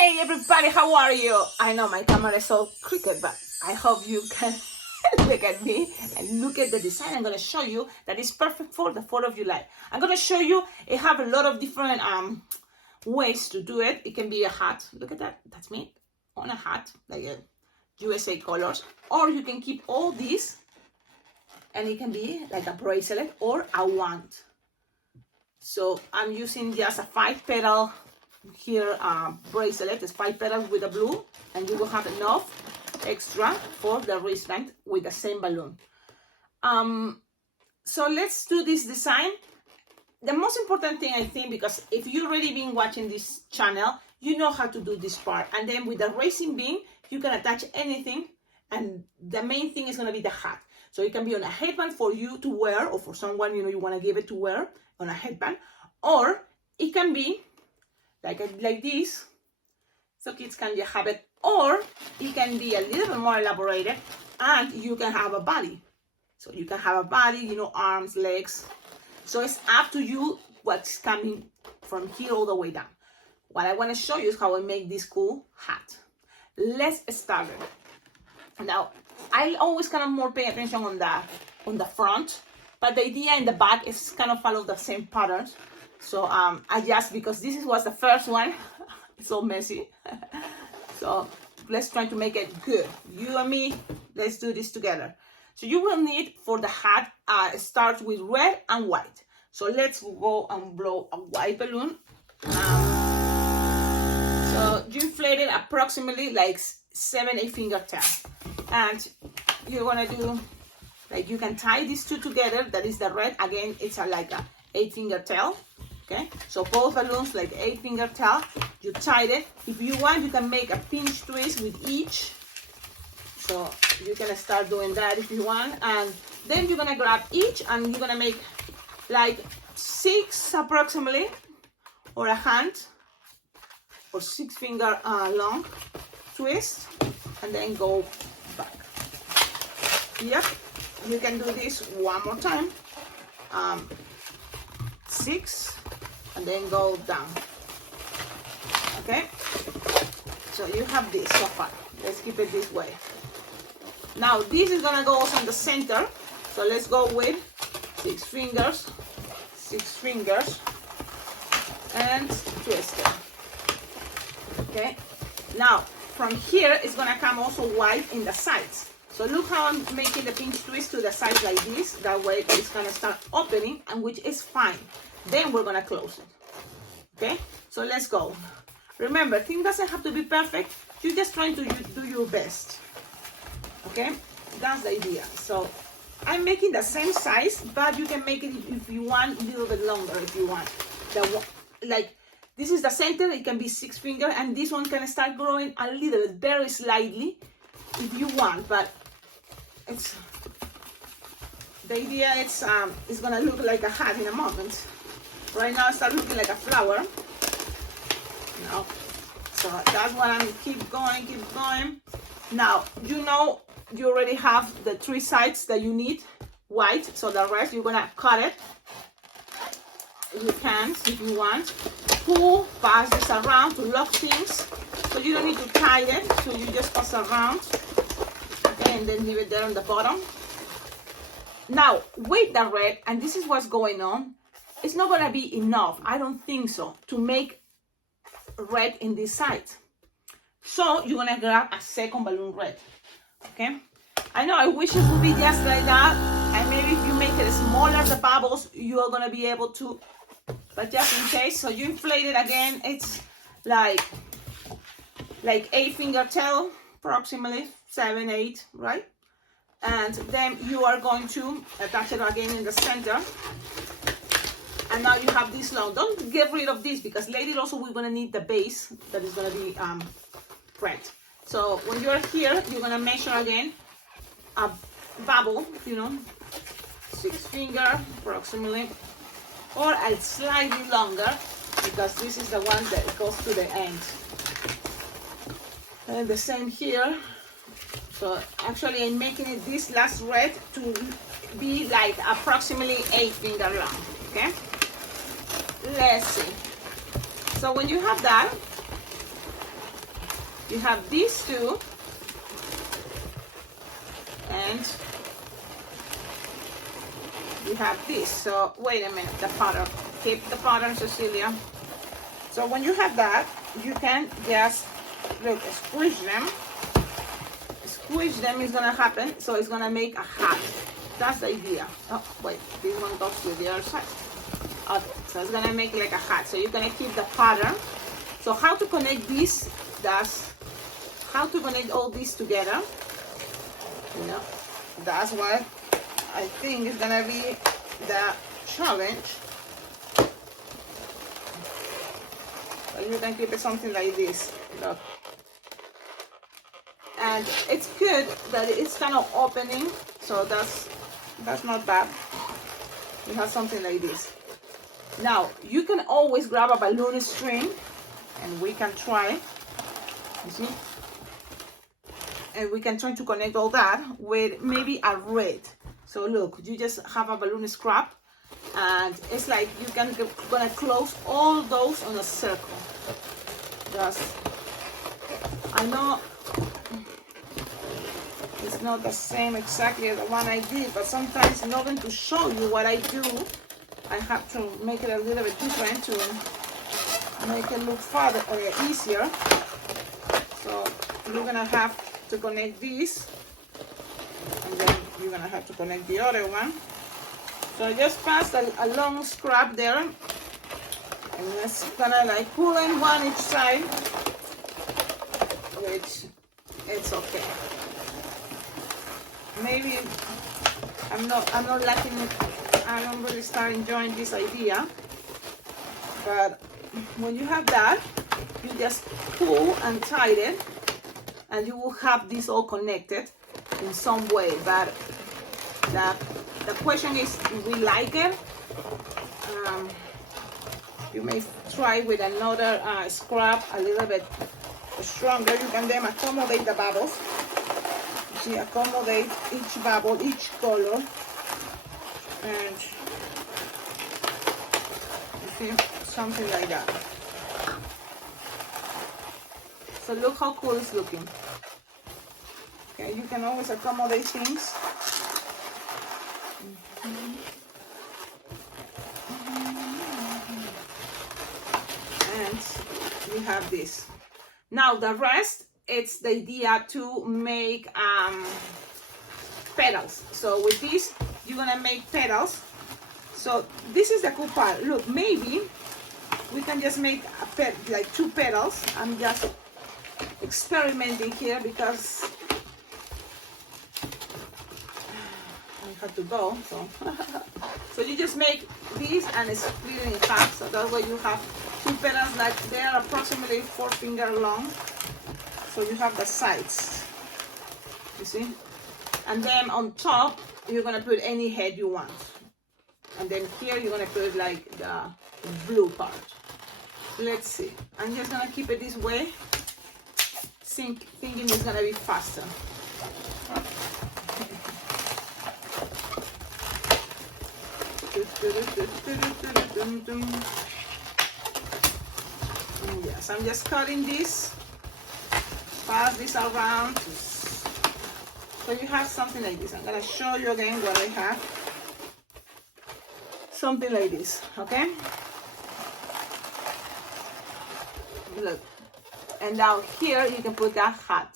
Hey everybody, how are you? I know my camera is so crooked, but I hope you can look at me and look at the design. I'm going to show you that it's perfect for the 4th of July. I'm going to show you, it have a lot of different ways to do it. It can be a hat. Look at that. That's me on a hat, like a USA colors. Or you can keep all these and it can be like a bracelet or a wand. So I'm using just a 5-petal here bracelet. It's 5 petals with a blue, and you will have enough extra for the wristband with the same balloon. So let's do this design. The most important thing, I think, because if you've already been watching this channel, you know how to do this part. And then with the racing bean, you can attach anything, and the main thing is going to be the hat. So it can be on a headband for you to wear, or for someone you want to give it to wear on a headband, or it can be like this, so kids can just have it, or it can be a little bit more elaborated, and you can have a body. So you can have a body, arms, legs. So it's up to you what's coming from here all the way down. What I want to show you is how I make this cool hat. Let's start it. Now, I always kind of more pay attention on the front, but the idea in the back is kind of follow the same patterns. So I just, because this was the first one, it's so messy. So let's try to make it good. You and me, let's do this together. So you will need, for the hat, start with red and white. So let's go and blow a white balloon. So you inflate it approximately like 7-8 finger tail. And you're gonna do, like, you can tie these two together. That is the red. Again, it's like a 8-finger tail. Okay, so both balloons like 8-finger tail. You tied it. If you want, you can make a pinch twist with each. So you can start doing that if you want. And then you're gonna grab each and you're gonna make like 6 approximately, or a hand, or 6-finger long twist, and then go back. Yep, you can do this one more time. 6, and then go down. Okay, so you have this so far. Let's keep it this way. Now this is gonna go also in the center, so let's go with 6 fingers, 6 fingers, and twist it. Okay, now from here it's gonna come also white in the sides. So look how I'm making the pinch twist to the side like this. That way it's gonna start opening, and which is fine. Then we're gonna close it. Okay, so let's go. Remember, thing doesn't have to be perfect. You're just trying to do your best. Okay, that's the idea. So I'm making the same size, but you can make it if you want a little bit longer. If you want, like this is the center. It can be 6-finger, and this one can start growing a little bit, very slightly, if you want. But it's the idea. It's gonna look like a hat in a moment. Right now, it starts looking like a flower. No, so that's what I'm keep going. Now you already have the 3 sides that you need white. So the rest you're gonna cut it. You can, if you want, pass this around to lock things. So you don't need to tie it. So you just pass around. Okay, and then leave it there on the bottom. Now with the red, and this is what's going on. It's not gonna be enough, I don't think so, to make red in this side. So you're gonna grab a second balloon red. Okay, I know I wish it would be just like that, and maybe if you make it smaller, the bubbles, you are gonna be able to, but just in case. So you inflate it again. It's like 8-finger tail, approximately 7, 8, right? And then you are going to attach it again in the center. And now you have this long. Don't get rid of this, because later also we're gonna need the base that is gonna be red. So when you're here, you're gonna measure again a bubble, 6-finger approximately, or a slightly longer, because this is the one that goes to the end. And the same here. So actually I'm making it this last red to be like approximately 8-finger long. Okay. Let's see. So when you have that, You have these two, and you have this. So wait a minute, the pattern. Keep the pattern, Cecilia. So when you have that, you can just look, squish them. Squish them is gonna happen, so it's gonna make a hat. That's the idea. Oh wait, this one goes to the other side. Okay, so it's gonna make like a hat. So you're gonna keep the pattern. So how to connect this? That's how to connect all these together. You know, that's what I think is gonna be the challenge. So you can keep it something like this. Look. And it's good that it's kind of opening, so that's not bad. You have something like this. Now you can always grab a balloon string, and we can try. You see, and we can try to connect all that with maybe a red. So look, you just have a balloon scrap, and it's like you can gonna close all those on a circle. Just, I know it's not the same exactly as the one I did, but sometimes in order to show you what I do, I have to make it a little bit different to make it look farther or easier. So you're gonna have to connect this, and then you're gonna have to connect the other one. So I just passed a long scrap there, and it's gonna like pull in one each side, which it's okay. Maybe I'm not liking it. I don't really start enjoying this idea. But when you have that, you just pull and tighten, and you will have this all connected in some way. But the question is, if we like it, you may try with another scrap a little bit stronger. You can then accommodate the bubbles. See, accommodate each bubble, each color, and you see, something like that. So look how cool it's looking. Okay, you can always accommodate things. And we have this. Now the rest, it's the idea to make petals. So with this, you're gonna make petals. So this is the cool part. Look, maybe we can just make like 2 petals. I'm just experimenting here because I have to go. So you just make these and split it in half. So that way you have 2 petals, like they are approximately 4 finger long. So you have the sides, you see, and then on top you're gonna put any head you want, and then here you're gonna put like the blue part. Let's see, I'm just gonna keep it this way, thinking it's gonna be faster. Yes, I'm just cutting this. Pass this around, so you have something like this. I'm gonna show you again what I have. Something like this, okay? Look, and now here you can put that hat,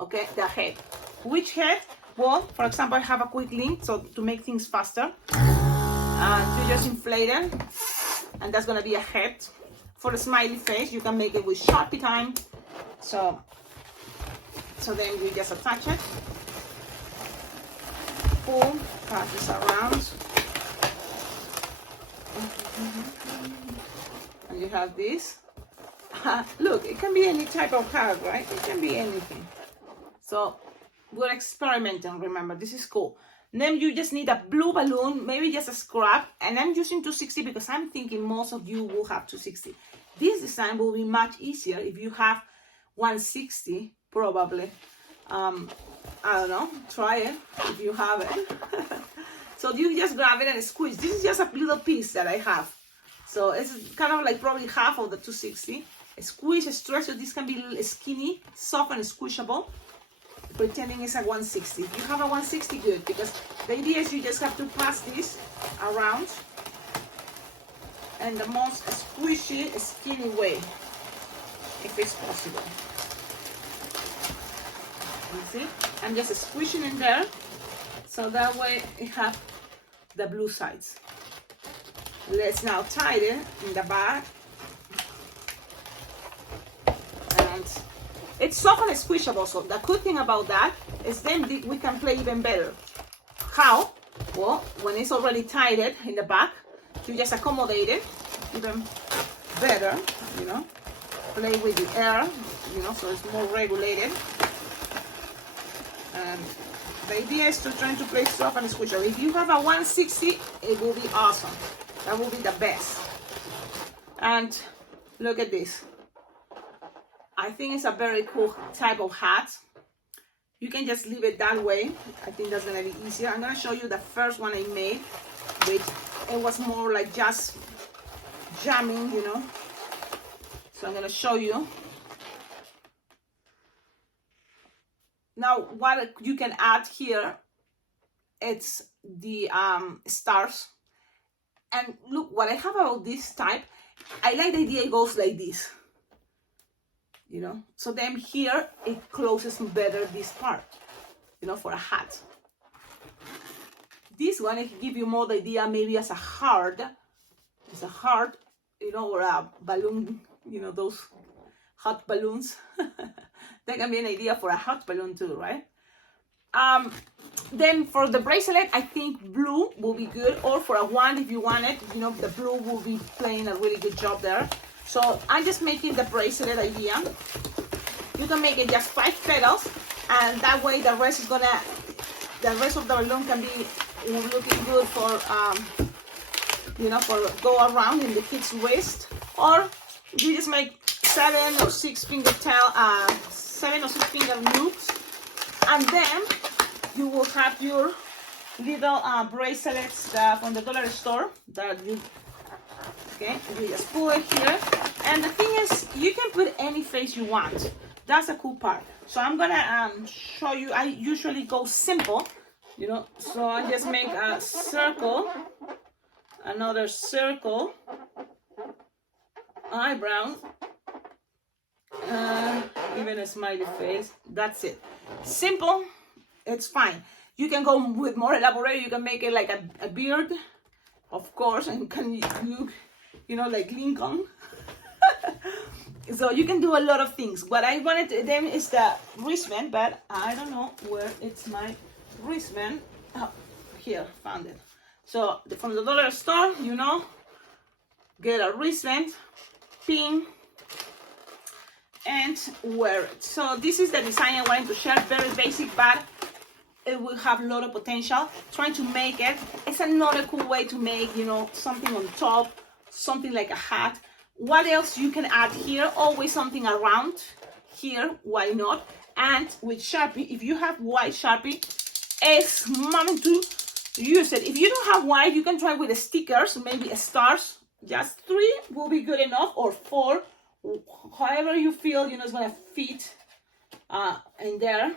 okay? The head. Which head? Well, for example, I have a quick link, so to make things faster, you just inflate it, and that's gonna be a head. For a smiley face, you can make it with Sharpie time. So then you just attach it, pull, pass this around, and you have this. Look, it can be any type of hat, right? It can be anything. So we're experimenting, remember, this is cool. Then you just need a blue balloon, maybe just a scrap, and I'm using 260 because I'm thinking most of you will have 260. This design will be much easier if you have 160, probably. I don't know, try it if you have it. So you just grab it and squeeze. This is just a little piece that I have. So it's kind of like probably half of the 260. Squeeze, stretch, so this can be skinny, soft, and squishable. Pretending it's a 160. If you have a 160, good, because the idea is you just have to pass this around in the most squishy, skinny way, if it's possible. You see? I'm just squishing in there, so that way it have the blue sides. Let's now tie it in the back. And it's soft and squishable, so the good thing about that is then we can play even better. How? Well, when it's already tied in the back, you just accommodate it even better, you know, play with the air, you know, so it's more regulated. And the idea is to try to play soft and squishable. If you have a 160, it will be awesome. That will be the best. And look at this. I think it's a very cool type of hat. You can just leave it that way. I think that's gonna be easier. I'm gonna show you the first one I made, which it was more like just jamming, you know. So I'm gonna show you. Now, what you can add here, it's the stars. And look, what I have about this type, I like the idea it goes like this. You know, so then here it closes better this part, you know, for a hat. This one, I can give you more the idea maybe as a heart. It's a heart, you know, or a balloon, you know, those hot balloons. That can be an idea for a hot balloon too, right? Then for the bracelet, I think blue will be good, or for a wand if you want it, you know, the blue will be playing a really good job there. So I'm just making the bracelet idea. You can make it just 5 petals, and that way the rest of the balloon can be, you know, looking good for, you know, for go around in the kid's wrist. Or you just make 7 or 6 finger loops, and then you will have your little bracelets from the dollar store that you. Okay, you just pull it here, and the thing is, you can put any face you want. That's a cool part. So I'm gonna show you. I usually go simple, you know. So I just make a circle, another circle, eyebrows, even a smiley face. That's it. Simple. It's fine. You can go with more elaborate. You can make it like a beard, of course, and can look, you know, like Lincoln. So you can do a lot of things. What I wanted them is the wristband, but I don't know where it's my wristband. Oh, here, found it. So from the dollar store, you know, get a wristband, pin, and wear it. So this is the design I wanted to share. Very basic, but it will have a lot of potential. Trying to make it, it's another cool way to make, you know, something on top, something like a hat. What else you can add here? Always something around here, why not? And with Sharpie, if you have white Sharpie, it's moment to use it. If you don't have white, you can try with the stickers, maybe stars. Just 3 will be good enough, or 4, however you feel, you know, it's gonna fit in there.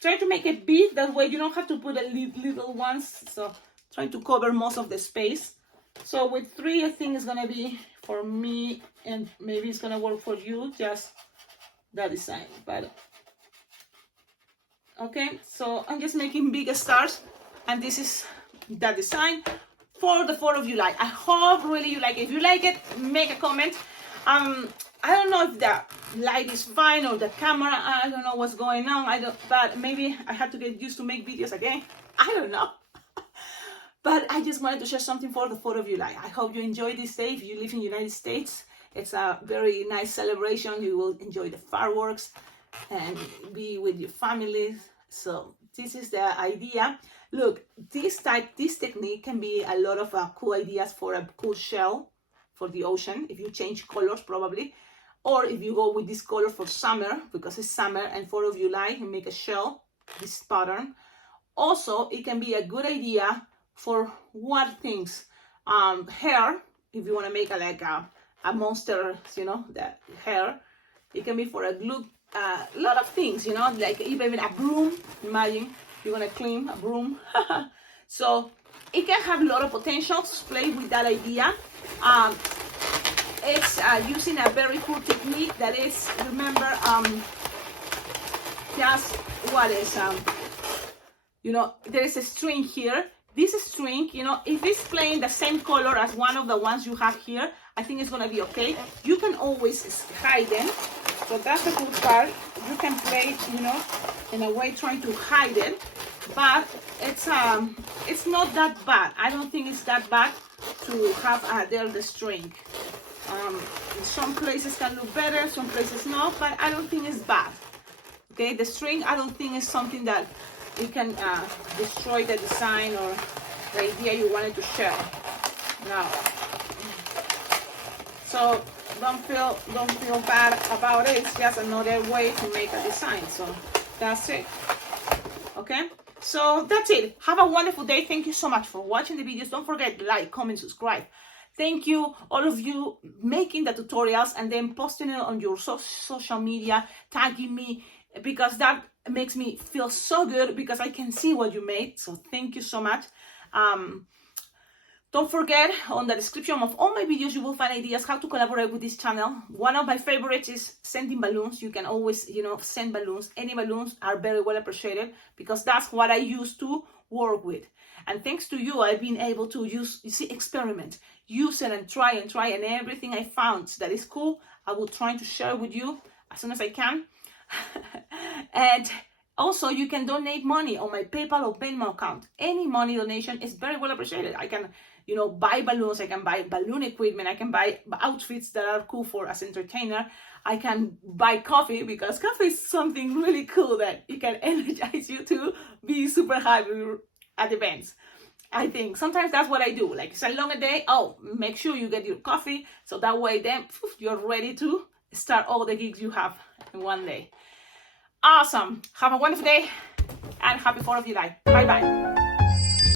Try to make it big, that way you don't have to put a little ones, so try to cover most of the space. So with 3, I think it's gonna be for me, and maybe it's gonna work for you, just that design. But okay, so I'm just making bigger stars, and this is the design for the 4th of July. I hope really you like it. If you like it, make a comment. I don't know if the light is fine or the camera, I don't know what's going on. But maybe I have to get used to make videos again. I don't know. But I just wanted to share something for the 4th of July. I hope you enjoy this day. If you live in the United States, it's a very nice celebration. You will enjoy the fireworks and be with your families. So this is the idea. Look, this technique can be a lot of cool ideas for a cool shell for the ocean, if you change colors probably, or if you go with this color for summer, because it's summer and 4th of July, you make a shell, this pattern. Also, it can be a good idea for what things, hair, if you want to make like a a monster, you know, that hair. It can be for a glue, a lot of things, you know, like even a broom. Imagine you're gonna clean a broom. So it can have a lot of potential to play with that idea. It's using a very cool technique that is, remember, just what is, you know, there is a string here. This string, you know, if it's playing the same color as one of the ones you have here, I think it's gonna be okay. You can always hide them. So that's the cool part. You can play, you know, in a way trying to hide it, but it's not that bad. I don't think it's that bad to have there the string. Some places can look better, some places not, but I don't think it's bad. Okay, the string, I don't think is something that it can destroy the design or the idea you wanted to share. Now, so don't feel bad about it. It's just another way to make a design. So that's it. Okay, so that's it. Have a wonderful day. Thank you so much for watching the videos. Don't forget to like, comment, subscribe. Thank you, all of you making the tutorials and then posting it on your social media, tagging me, because that makes me feel so good because I can see what you made. So thank you so much. Don't forget, on the description of all my videos, you will find ideas how to collaborate with this channel. One of my favorites is sending balloons. You can always, you know, send balloons. Any balloons are very well appreciated because that's what I used to work with. And thanks to you, I've been able to experiment, use it and try, and everything I found that is cool, I will try to share with you as soon as I can. And also, you can donate money on my PayPal or Venmo account. Any money donation is very well appreciated. I can, you know, buy balloons, I can buy balloon equipment, I can buy outfits that are cool for as entertainer. I can buy coffee because coffee is something really cool that it can energize you to be super happy at events. I think sometimes that's what I do. Like it's a long day. Oh, make sure you get your coffee so that way then you're ready to start all the gigs you have in one day. Awesome. Have a wonderful day and happy 4th of July. Bye bye.